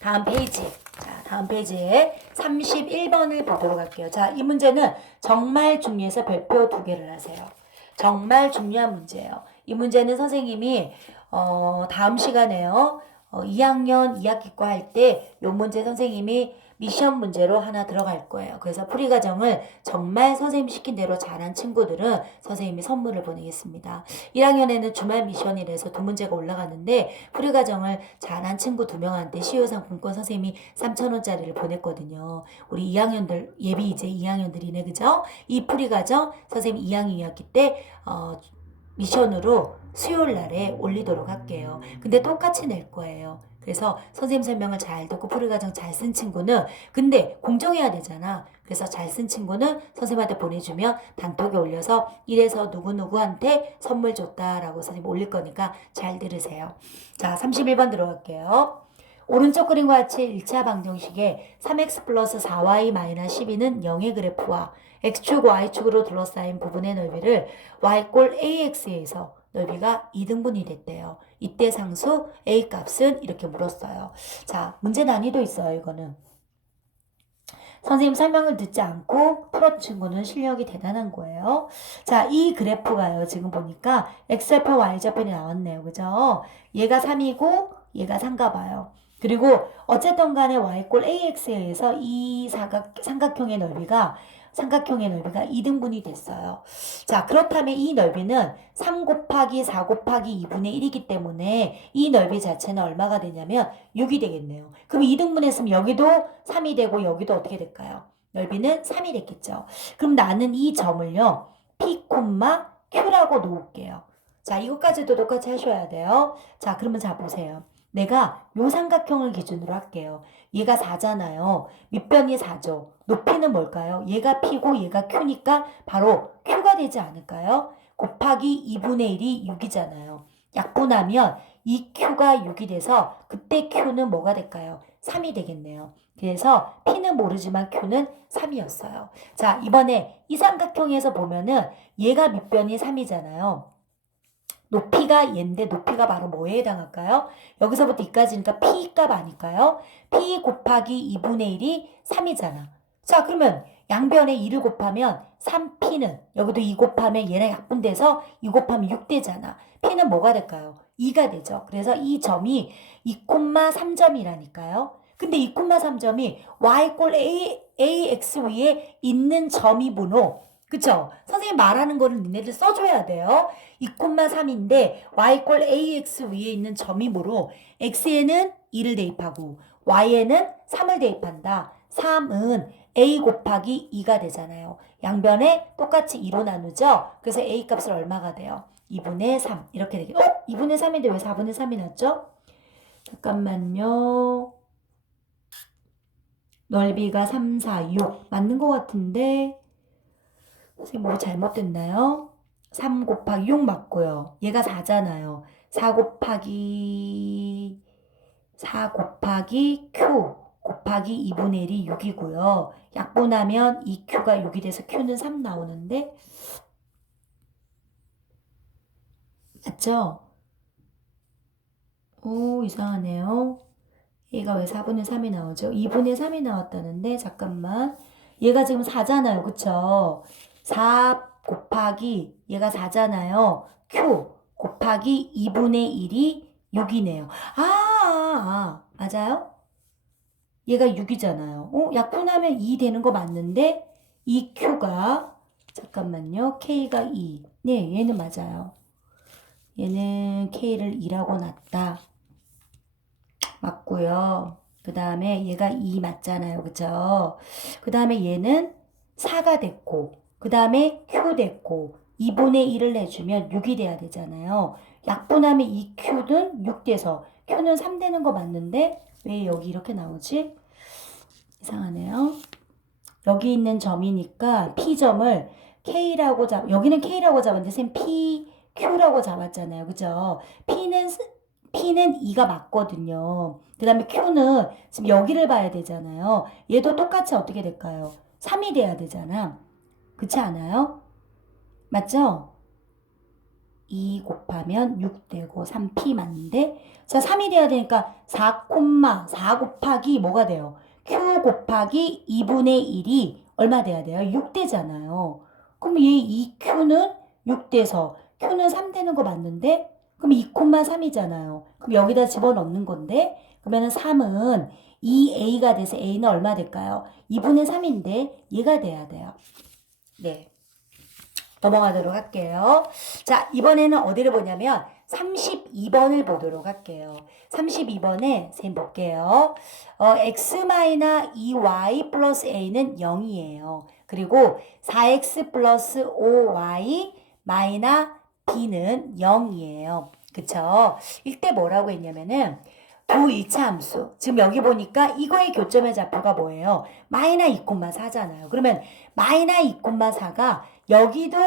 다음 페이지. 자, 다음 페이지에 31번을 보도록 할게요. 자, 이 문제는 정말 중요해서 별표 2개를 하세요. 정말 중요한 문제예요. 이 문제는 선생님이 다음 시간에요. 2학년 2학기과 할 때 이 문제 선생님이 미션 문제로 하나 들어갈 거예요. 그래서 풀이과정을 정말 선생님 시킨 대로 잘한 친구들은 선생님이 선물을 보내겠습니다. 1학년에는 주말 미션이라서 2문제가 올라갔는데 풀이과정을 잘한 친구 2명한테 시효상품권 선생님이 3,000원짜리를 보냈거든요. 우리 2학년들 예비 이제 2학년들이네 그죠? 이 풀이과정 선생님 2학년 2학기 때 미션으로 수요일 날에 올리도록 할게요. 근데 똑같이 낼 거예요. 그래서 선생님 설명을 잘 듣고 풀이과정 잘 쓴 친구는 근데 공정해야 되잖아. 그래서 잘 쓴 친구는 선생님한테 보내주면 단톡에 올려서 이래서 누구누구한테 선물 줬다라고 선생님 올릴 거니까 잘 들으세요. 자 31번 들어갈게요. 오른쪽 그림과 같이 1차 방정식에 3x 플러스 4y 마이너스 12는 0의 그래프와 x축, y축으로 둘러싸인 부분의 넓이를 y꼴 ax에서 넓이가 2등분이 됐대요. 이때 상수 a 값은 이렇게 물었어요. 자, 문제 난이도 있어요. 이거는. 선생님 설명을 듣지 않고 풀었던 친구는 실력이 대단한 거예요. 자, 이 그래프가요. 지금 보니까 x좌표, y좌편이 나왔네요. 그죠? 얘가 3이고 얘가 3가 봐요. 그리고 어쨌든 간에 y꼴 ax에 의해서 이 삼각형의 넓이가 2등분이 됐어요. 자, 그렇다면 이 넓이는 3 곱하기 4 곱하기 2분의 1이기 때문에 이 넓이 자체는 얼마가 되냐면 6이 되겠네요. 그럼 2등분했으면 여기도 3이 되고 여기도 어떻게 될까요? 넓이는 3이 됐겠죠. 그럼 나는 이 점을요. P, Q라고 놓을게요. 자, 이것까지도 똑같이 하셔야 돼요. 자, 그러면 자 보세요. 내가 요 삼각형을 기준으로 할게요. 얘가 4잖아요. 밑변이 4죠. 높이는 뭘까요? 얘가 P고 얘가 Q니까 바로 Q가 되지 않을까요? 곱하기 2분의 1이 6이잖아요. 약분하면 이 Q가 6이 돼서 그때 Q는 뭐가 될까요? 3이 되겠네요. 그래서 P는 모르지만 Q는 3이었어요. 자, 이번에 이 삼각형에서 보면은 얘가 밑변이 3이잖아요. 높이가 얘인데 높이가 바로 뭐에 해당할까요? 여기서부터 이까지니까 P값 아닐까요? P 곱하기 2분의 1이 3이잖아. 자 그러면 양변에 2를 곱하면 3p는 여기도 2 곱하면 얘랑 약분돼서 2 곱하면 6 되잖아. p는 뭐가 될까요? 2가 되죠. 그래서 이 점이 2,3점이라니까요. 근데 2,3점이 y 꼴 ax 위에 있는 점이므로 그쵸? 선생님 말하는 거를 니네들 써줘야 돼요. 2,3인데 y 꼴 ax 위에 있는 점이므로 x에는 2를 대입하고 y에는 3을 대입한다. 3은 a 곱하기 2가 되잖아요. 양변에 똑같이 2로 나누죠? 그래서 a 값을 얼마가 돼요? 2분의 3 이렇게 되겠죠? 2분의 3인데 왜 4분의 3이 났죠? 잠깐만요. 넓이가 3, 4, 6 맞는 것 같은데 선생님 뭐 잘못됐나요? 3 곱하기 6 맞고요. 얘가 4잖아요. 4 곱하기 Q 곱하기 2분의 1이 6이고요. 약분하면 2Q가 6이 돼서 Q는 3 나오는데 맞죠? 오 이상하네요. 얘가 왜 4분의 3이 나오죠? 2분의 3이 나왔다는데 잠깐만 얘가 지금 4잖아요. 그쵸? 4 곱하기 얘가 4잖아요. Q 곱하기 2분의 1이 6이네요. 맞아요? 얘가 6이잖아요. 약분하면 2 되는 거 맞는데 이 Q가 잠깐만요. K가 2. 네, 얘는 맞아요. 얘는 K를 2라고 놨다. 맞고요. 그 다음에 얘가 2 맞잖아요. 그쵸? 그 다음에 얘는 4가 됐고 그 다음에 Q 됐고 2분의 1을 내주면 6이 돼야 되잖아요. 약분하면 이 Q는 6 돼서 Q는 3 되는 거 맞는데 왜 여기 이렇게 나오지? 이상하네요. 여기 있는 점이니까 P점을 K라고 여기는 K라고 잡았는데 쌤 P, Q라고 잡았잖아요. 그죠? P는 2가 맞거든요. 그 다음에 Q는 지금 여기를 봐야 되잖아요. 얘도 똑같이 어떻게 될까요? 3이 돼야 되잖아. 그렇지 않아요? 맞죠? 2 곱하면 6 되고 3P 맞는데 자 3이 돼야 되니까 4, 4 곱하기 뭐가 돼요? Q 곱하기 2분의 1이 얼마 돼야 돼요? 6 되잖아요. 그럼 얘 2Q는 6 돼서 Q는 3 되는 거 맞는데 그럼 2,3이잖아요. 그럼 여기다 집어넣는 건데 그러면 3은 2A가 돼서 A는 얼마 될까요? 2분의 3인데 얘가 돼야 돼요. 네. 넘어가도록 할게요. 자, 이번에는 어디를 보냐면 32번을 보도록 할게요. 32번에 쌤 볼게요. x-2y 플러스 a는 0이에요. 그리고 4x 플러스 5y 마이너 b는 0이에요. 그쵸? 이때 뭐라고 했냐면은 두 이차함수. 지금 여기 보니까 이거의 교점의 좌표가 뭐예요? 마이너 2,4잖아요. 그러면 마이너 2,4가 여기도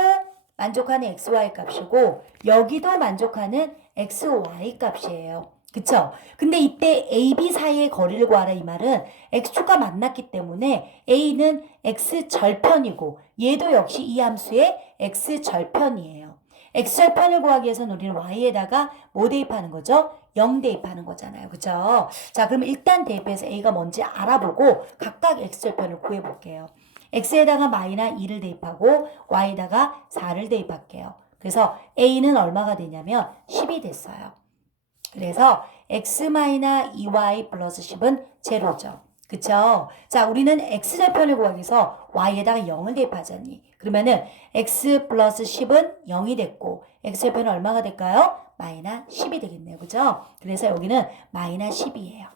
만족하는 xy 값이고 여기도 만족하는 xy 값이에요. 그쵸? 근데 이때 a, b 사이의 거리를 구하라 이 말은 x축과 만났기 때문에 a는 x절편이고 얘도 역시 이 함수의 x절편이에요. x절편을 구하기 위해서는 우리는 y에다가 뭐 대입하는 거죠? 0 대입하는 거잖아요. 그쵸? 자, 그러면 일단 대입해서 a가 뭔지 알아보고 각각 x절편을 구해볼게요. x에다가 마이너 2를 대입하고 y에다가 4를 대입할게요. 그래서 a는 얼마가 되냐면 10이 됐어요. 그래서 x-2y 플러스 10은 제로죠. 그쵸? 자, 우리는 x절편을 구하기 위해서 y에다가 0을 대입하자니. 그러면은 x 플러스 10은 0이 됐고 x절편은 얼마가 될까요? 마이너 10이 되겠네요. 그죠? 그래서 여기는 마이너 10이에요.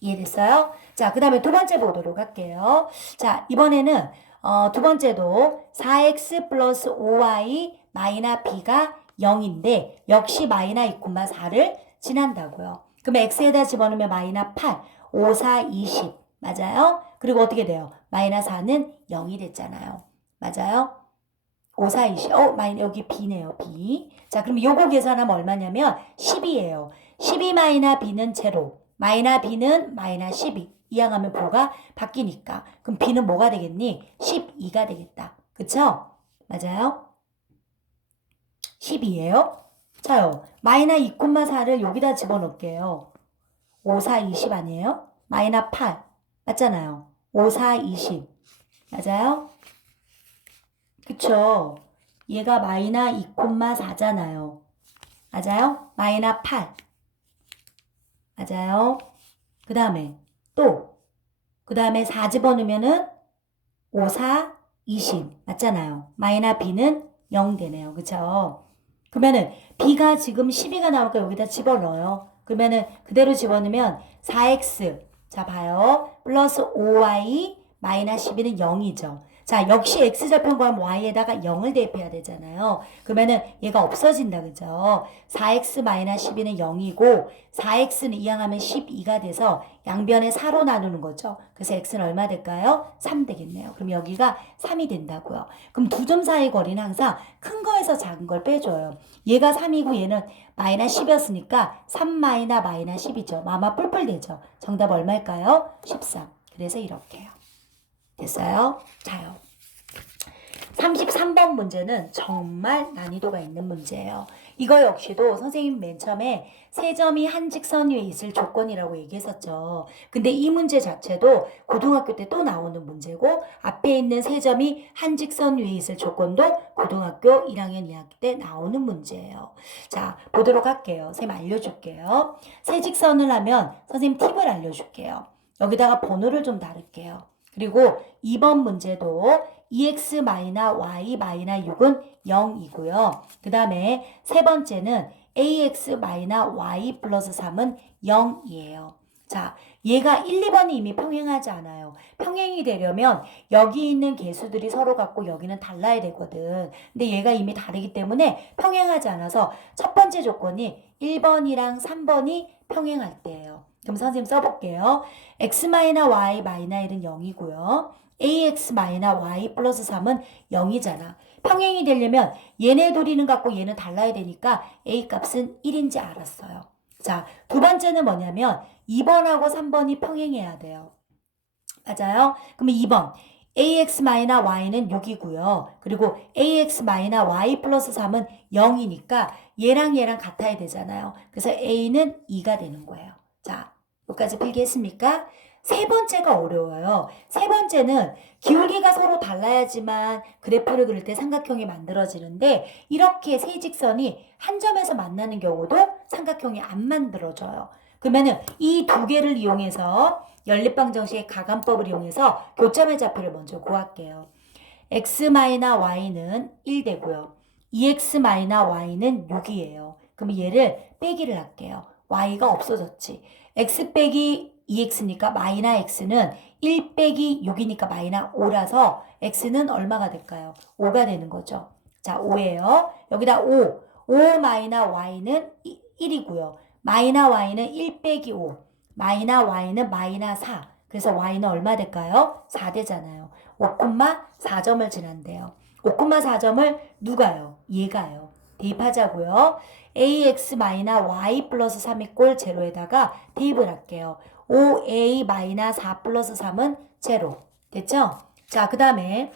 이해됐어요? 자, 그 다음에 두 번째 보도록 할게요. 자, 이번에는 두 번째도 4x 플러스 5y 마이너 b가 0인데 역시 마이너 2,4를 지난다고요. 그럼 x에다 집어넣으면 마이너 8, 5, 4, 20 맞아요? 그리고 어떻게 돼요? 마이너 4는 0이 됐잖아요. 맞아요? 5, 4, 20 마이너 여기 b네요. b. 자, 그럼 요거 계산하면 얼마냐면 10이에요. 12 마이너 b는 제로. 마이너 b는 마이너 12. 이항하면 부호가 바뀌니까. 그럼 b는 뭐가 되겠니? 12가 되겠다. 그쵸? 맞아요? 10이에요. 자요. 마이너 2,4를 여기다 집어넣을게요. 5, 4, 20 아니에요? 마이너 8. 맞잖아요. 5, 4, 20. 맞아요? 그쵸? 얘가 마이너 2,4잖아요. 맞아요? 마이너 8. 맞아요? 그 다음에 또 그 다음에 4 집어넣으면은 5, 4, 20 맞잖아요. 마이너 b는 0 되네요. 그쵸? 그러면은 b가 지금 12가 나오니까 여기다 집어넣어요. 그러면은 그대로 집어넣으면 4x 자 봐요. 플러스 5y 마이너 12는 0이죠. 자 역시 x절편 구하면 y에다가 0을 대입해야 되잖아요. 그러면은 얘가 없어진다 그죠? 4x 마이너 12는 0이고 4x는 이항하면 12가 돼서 양변에 4로 나누는 거죠. 그래서 x는 얼마 될까요? 3 되겠네요. 그럼 여기가 3이 된다고요. 그럼 두 점 사이 거리는 항상 큰 거에서 작은 걸 빼줘요. 얘가 3이고 얘는 마이너 10이었으니까 3 마이너 10이죠. 마마 뿔뿔 되죠. 정답 얼마일까요? 13. 그래서 이렇게요. 됐어요? 자요. 33번 문제는 정말 난이도가 있는 문제예요. 이거 역시도 선생님 맨 처음에 세 점이 한 직선 위에 있을 조건이라고 얘기했었죠. 근데 이 문제 자체도 고등학교 때 또 나오는 문제고 앞에 있는 세 점이 한 직선 위에 있을 조건도 고등학교 1학년 2학기 때 나오는 문제예요. 자, 보도록 할게요. 선생님 알려줄게요. 세 직선을 하면 선생님 팁을 알려줄게요. 여기다가 번호를 좀 다룰게요. 그리고 2번 문제도 2x-y-6은 0이고요. 그 다음에 세 번째는 ax-y 플러스 3은 0이에요. 자, 얘가 1, 2번이 이미 평행하지 않아요. 평행이 되려면 여기 있는 개수들이 서로 같고 여기는 달라야 되거든. 근데 얘가 이미 다르기 때문에 평행하지 않아서 첫 번째 조건이 1번이랑 3번이 평행할 때예요. 그럼 선생님 써볼게요. x-y-1은 0이고요. ax-y 플러스 3은 0이잖아. 평행이 되려면 얘네 둘이는 같고 얘는 달라야 되니까 a 값은 1인지 알았어요. 자, 두 번째는 뭐냐면 2번하고 3번이 평행해야 돼요. 맞아요? 그러면 2번 ax-y는 6이고요. 그리고 ax-y 플러스 3은 0이니까 얘랑 얘랑 같아야 되잖아요. 그래서 a는 2가 되는 거예요. 자, 여기까지 필기했습니까? 세 번째가 어려워요. 세 번째는 기울기가 서로 달라야지만 그래프를 그릴 때 삼각형이 만들어지는데 이렇게 세 직선이 한 점에서 만나는 경우도 삼각형이 안 만들어져요. 그러면은 이 두 개를 이용해서 연립방정식의 가감법을 이용해서 교점의 좌표를 먼저 구할게요. x-y는 1 되고요. 2x-y는 6이에요. 그럼 얘를 빼기를 할게요. y가 없어졌지. x 빼기 2x니까 마이너 x는 1 빼기 6이니까 마이너 5라서 x는 얼마가 될까요? 5가 되는 거죠. 자, 5예요. 여기다 5. 5 마이너 y는 1이고요. 마이너 y는 1 빼기 5. 마이너 y는 마이너 4. 그래서 y는 얼마 될까요? 4 되잖아요. 5,4점을 지난대요. 5,4점을 누가요? 얘가요. 대입하자고요. ax-y 플러스 3이 꼴 제로에다가 대입을 할게요. 5a-4 플러스 3은 제로. 됐죠? 자, 그 다음에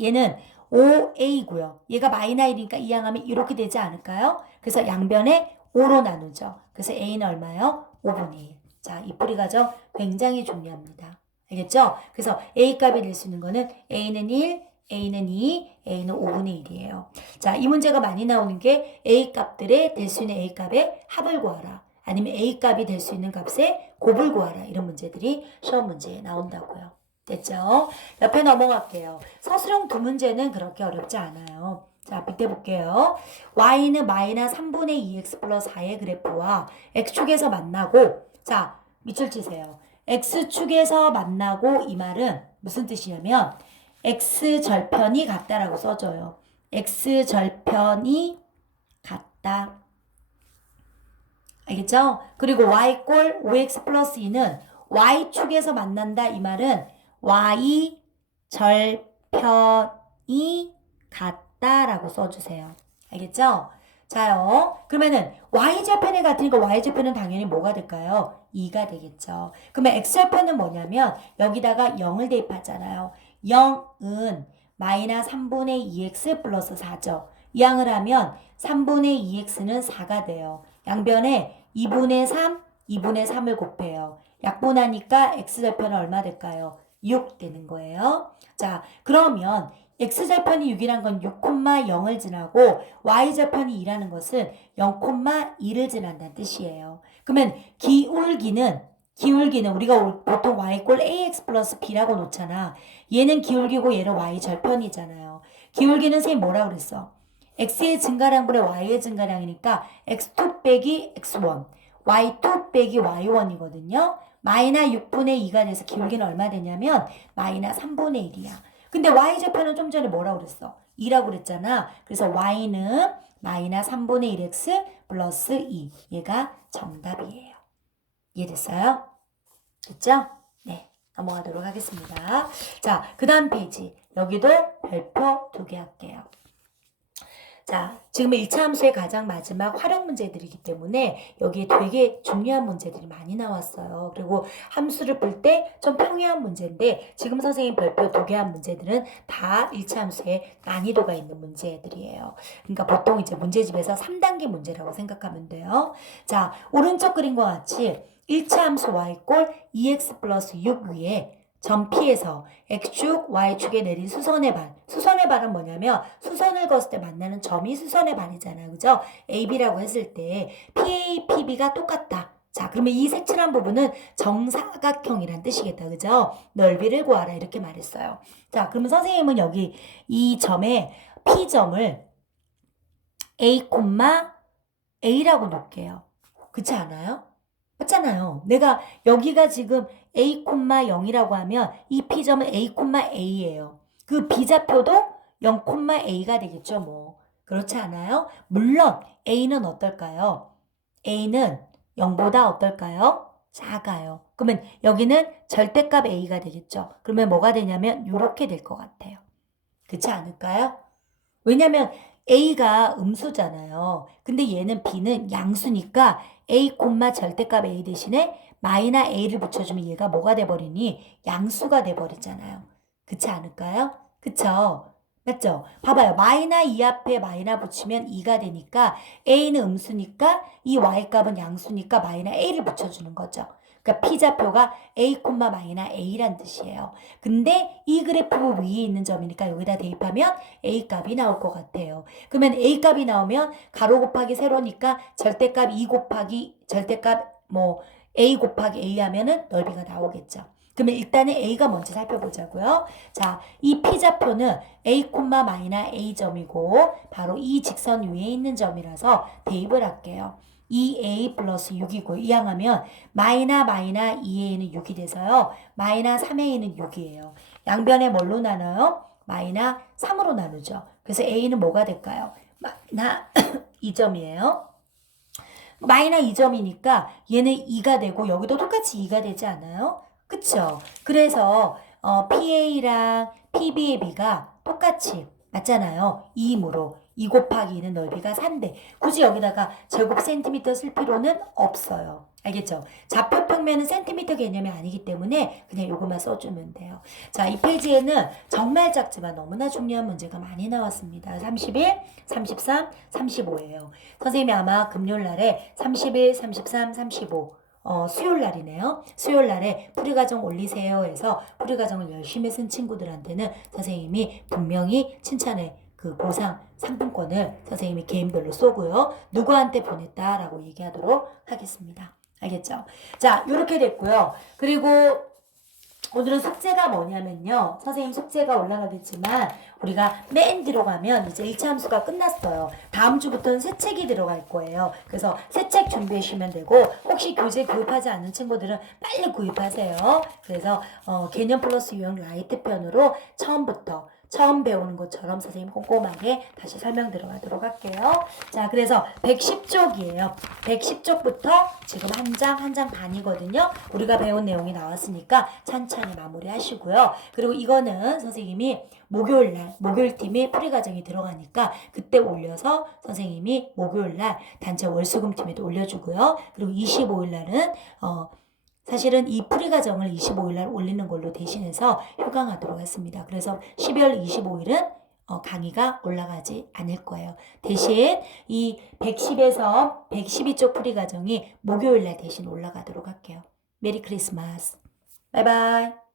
얘는 5a고요. 얘가 마이너 1이니까 이항하면 이렇게 되지 않을까요? 그래서 양변에 5로 나누죠. 그래서 a는 얼마요? 5분의 1. 자, 이 뿌리 과정 굉장히 중요합니다. 알겠죠? 그래서 a 값이 될 수 있는 거는 a는 1, a는 2, a는 5분의 1이에요. 자, 이 문제가 많이 나오는 게 a 값들에 될 수 있는 a 값의 합을 구하라. 아니면 a 값이 될 수 있는 값의 곱을 구하라. 이런 문제들이 시험 문제에 나온다고요. 됐죠? 옆에 넘어갈게요. 서술형 두 문제는 그렇게 어렵지 않아요. 자, 밑에 볼게요. y는 마이너 3분의 2x 플러스 4의 그래프와 x축에서 만나고 자, 밑줄 치세요. x축에서 만나고 이 말은 무슨 뜻이냐면 x절편이 같다라고 써줘요. x절편이 같다. 알겠죠? 그리고 y꼴 5x 플러스 2는 y축에서 만난다. 이 말은 y절편이 같다라고 써주세요. 알겠죠? 자요. 그러면은 y절편이 같으니까 y절편은 당연히 뭐가 될까요? 2가 되겠죠. 그러면 x절편은 뭐냐면 여기다가 0을 대입하잖아요. 0은 마이너 3분의 2x 플러스 4죠. 이항을 하면 3분의 2x는 4가 돼요. 양변에 2분의 3, 2분의 3을 곱해요. 약분하니까 x절편은 얼마 될까요? 6 되는 거예요. 자, 그러면 x절편이 6이란 건 6,0을 지나고 y절편이 2라는 것은 0,2를 지난다는 뜻이에요. 그러면 기울기는 우리가 보통 y 꼴 ax 플러스 b라고 놓잖아. 얘는 기울기고 얘는 y절편이잖아요. 기울기는 선생님 뭐라 그랬어? x의 증가량분의 y의 증가량이니까 x2 빼기 x1, y2 빼기 y1이거든요. 마이너 6분의 2가 돼서 기울기는 얼마 되냐면 마이너 3분의 1이야. 근데 y좌표는 좀 전에 뭐라고 그랬어? 2라고 그랬잖아. 그래서 y는 마이너 3분의 1x 플러스 2. 얘가 정답이에요. 이해됐어요? 됐죠? 네. 넘어가도록 하겠습니다. 자, 그 다음 페이지. 여기도 별표 2개 할게요. 자, 지금 1차 함수의 가장 마지막 활용 문제들이기 때문에 여기에 되게 중요한 문제들이 많이 나왔어요. 그리고 함수를 볼 때 좀 평이한 문제인데 지금 선생님 별표 2개 한 문제들은 다 1차 함수에 난이도가 있는 문제들이에요. 그러니까 보통 이제 문제집에서 3단계 문제라고 생각하면 돼요. 자, 오른쪽 그림과 같이 1차 함수 y꼴 2x 플러스 6 위에 점 P에서 X축, Y축에 내린 수선의 반. 수선의 반은 뭐냐면 수선을 그었을 때 만나는 점이 수선의 반이잖아요. 그죠? AB라고 했을 때 PA, PB가 똑같다. 자, 그러면 이 색칠한 부분은 정사각형이란 뜻이겠다. 그죠? 넓이를 구하라 이렇게 말했어요. 자, 그러면 선생님은 여기 이 점에 P점을 A, A라고 놓을게요. 그렇지 않아요? 맞잖아요. 내가 여기가 지금 A,0이라고 하면 이 P점은 A,A예요. 그 B좌표도 0,A가 되겠죠, 뭐. 그렇지 않아요? 물론 A는 어떨까요? A는 0보다 어떨까요? 작아요. 그러면 여기는 절대값 A가 되겠죠. 그러면 뭐가 되냐면 이렇게 될 것 같아요. 그렇지 않을까요? 왜냐면 A가 음수잖아요. 근데 얘는 B는 양수니까 A, 절대값 A 대신에 마이너 A를 붙여주면 얘가 뭐가 돼버리니? 양수가 돼버리잖아요. 그렇지 않을까요? 그쵸? 맞죠? 봐봐요. 마이너 2 앞에 마이너 붙이면 2가 되니까 A는 음수니까 이 Y값은 양수니까 마이너 A를 붙여주는 거죠. 그러니까 P좌표가 A, 마이너 A란 뜻이에요. 근데 이 그래프 위에 있는 점이니까 여기다 대입하면 A값이 나올 것 같아요. 그러면 A값이 나오면 가로 곱하기 세로니까 절대값 2 곱하기 절대값 뭐 A 곱하기 A 하면은 넓이가 나오겠죠. 그러면 일단은 A가 뭔지 살펴보자고요. 자, 이 P좌표는 A, 마이너 A점이고 바로 이 직선 위에 있는 점이라서 대입을 할게요. 2A 플러스 6이고 이항하면 마이너 2A는 6이 돼서요. 마이너 3A는 6이에요. 양변에 뭘로 나눠요? 마이너 3으로 나누죠. 그래서 A는 뭐가 될까요? 마이너 2점이에요. 마이너 2점이니까 얘는 2가 되고 여기도 똑같이 2가 되지 않아요? 그쵸? 그래서 PA랑 PB의 B가 똑같이 맞잖아요. 2이므로 2 곱하기 2는 넓이가 4인데 굳이 여기다가 제곱 센티미터 쓸 필요는 없어요. 알겠죠? 좌표 평면은 센티미터 개념이 아니기 때문에 그냥 요것만 써주면 돼요. 자, 이 페이지에는 정말 작지만 너무나 중요한 문제가 많이 나왔습니다. 31, 33, 35예요. 선생님이 아마 금요일날에 31, 33, 35 수요일날이네요. 수요일날에 풀이과정 올리세요 해서 풀이과정을 열심히 쓴 친구들한테는 선생님이 분명히 칭찬의 그 보상 상품권을 선생님이 개인별로 쏘고요. 누구한테 보냈다라고 얘기하도록 하겠습니다. 알겠죠? 자, 이렇게 됐고요. 그리고 오늘은 숙제가 뭐냐면요. 선생님 숙제가 올라가겠지만 우리가 맨 뒤로 가면 이제 1차 함수가 끝났어요. 다음 주부터는 새 책이 들어갈 거예요. 그래서 새 책 준비하시면 되고 혹시 교재 구입하지 않는 친구들은 빨리 구입하세요. 그래서 개념 플러스 유형 라이트 편으로 처음 배우는 것처럼 선생님 꼼꼼하게 다시 설명 들어가도록 할게요. 자, 그래서 110쪽이에요. 110쪽부터 지금 한 장 반이거든요. 우리가 배운 내용이 나왔으니까 찬찬히 마무리하시고요. 그리고 이거는 선생님이 목요일팀이 풀이과정이 들어가니까 그때 올려서 선생님이 목요일날 단체 월수금팀에도 올려주고요. 그리고 25일날은 사실은 이 풀이과정을 25일날 올리는 걸로 대신해서 휴강하도록 했습니다. 그래서 12월 25일은 강의가 올라가지 않을 거예요. 대신 이 110에서 112쪽 풀이과정이 목요일날 대신 올라가도록 할게요. 메리 크리스마스. 바이바이.